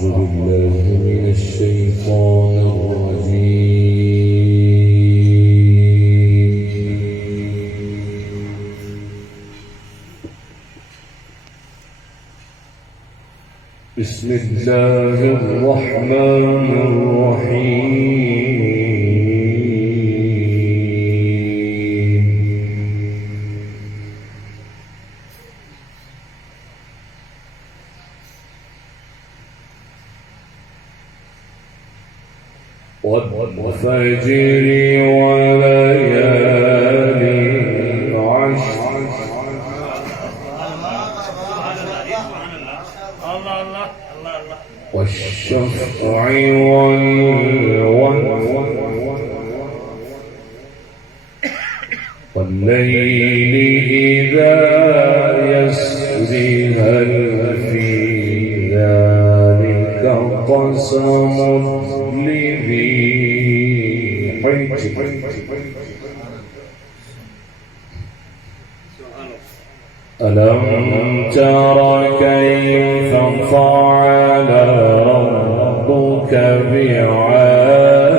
أعوذ بالله من الشيطان الرجيم. بسم الله الرحمن الرحيم. والفجر وليال عشر والشفع والوتر والليل إذا يسري هل في ذلك قسم لذي حجر. ألم تر كيف فعل ربك بعاد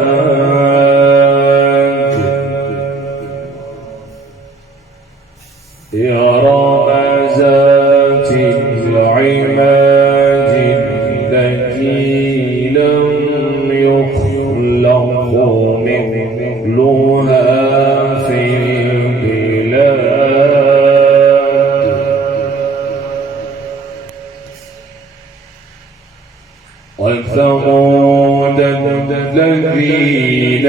إرم ذات العماد التي لم يخلق مثلها في البلاد وثمود الذين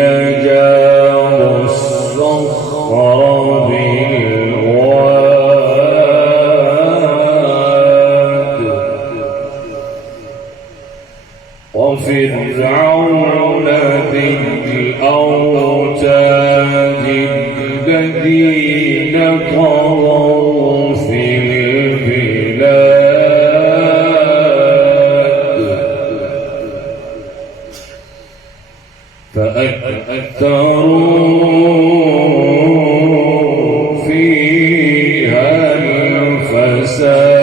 جابوا الصخر بالواد وفرعون ذي الأوتاد الذين طغوا في البلاد فأكثروا فيها الفساد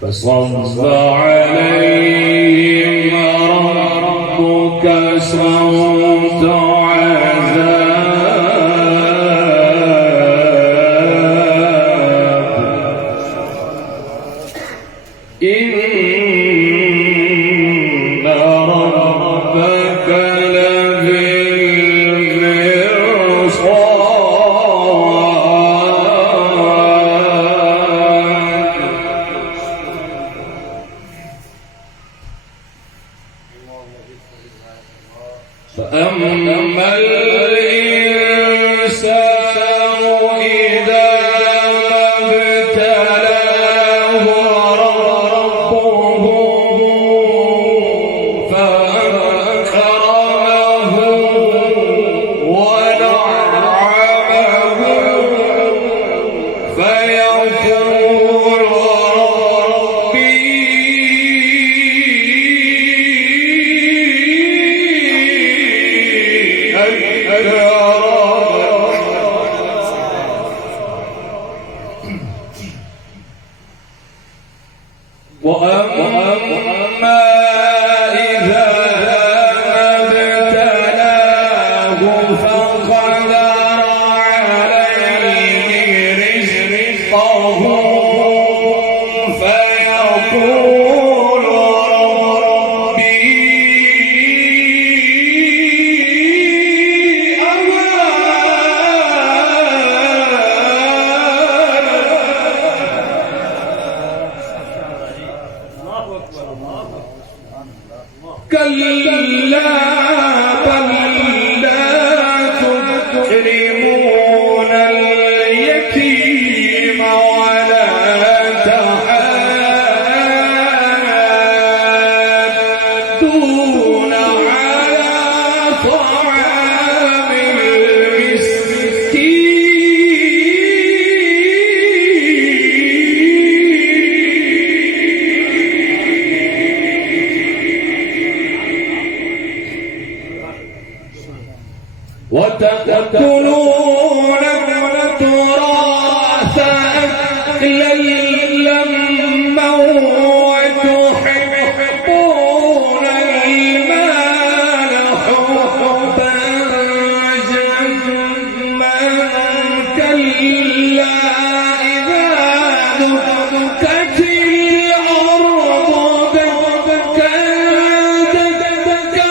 فصب عليهم ربك صوت عذاب إن ربك لبالمرصاد فأما الإنسان إذا ما ابتلاه ربه فأكرمه ونعمه فيقول ربي وأما إذا ابتلاه فقدر عليه رزقه فيقول ربي كلا بل لا تكرمون اليتيم ولا كلا إذا دكت الأرض دكا دكا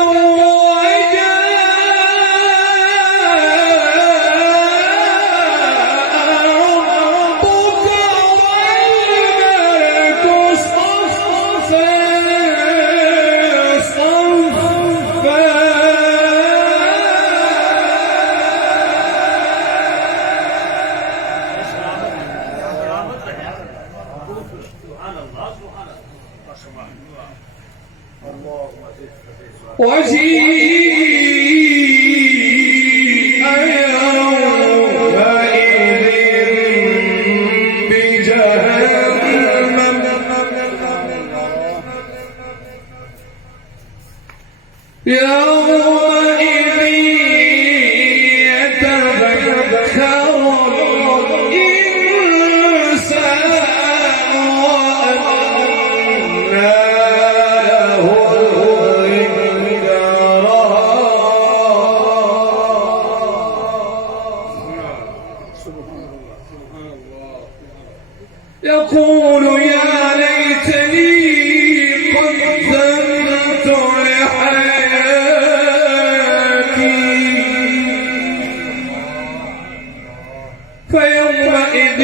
وجيء يومئذ بجهنم يومئذ يتذكر الإنسان وأنى له يقول يا ليتني قدمت لحياتي فيومئذ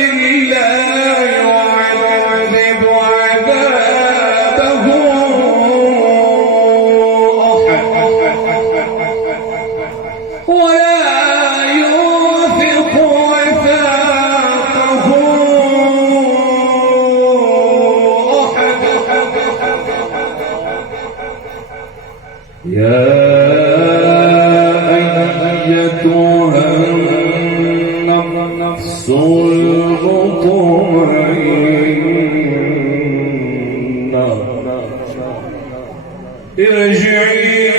لا يعذب عذابه أحد ولا يوثق وثاقه يا أيتها النفس المطمئنة ارجعي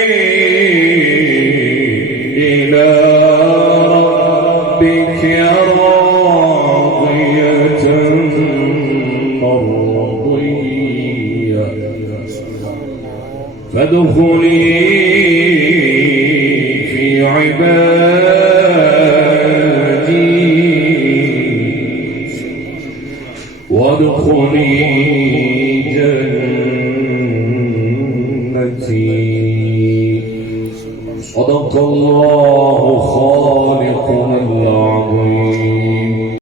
إلى ربك راضية مرضية فادخلي في عبادي وادخلي جنتي صدق الله خالقنا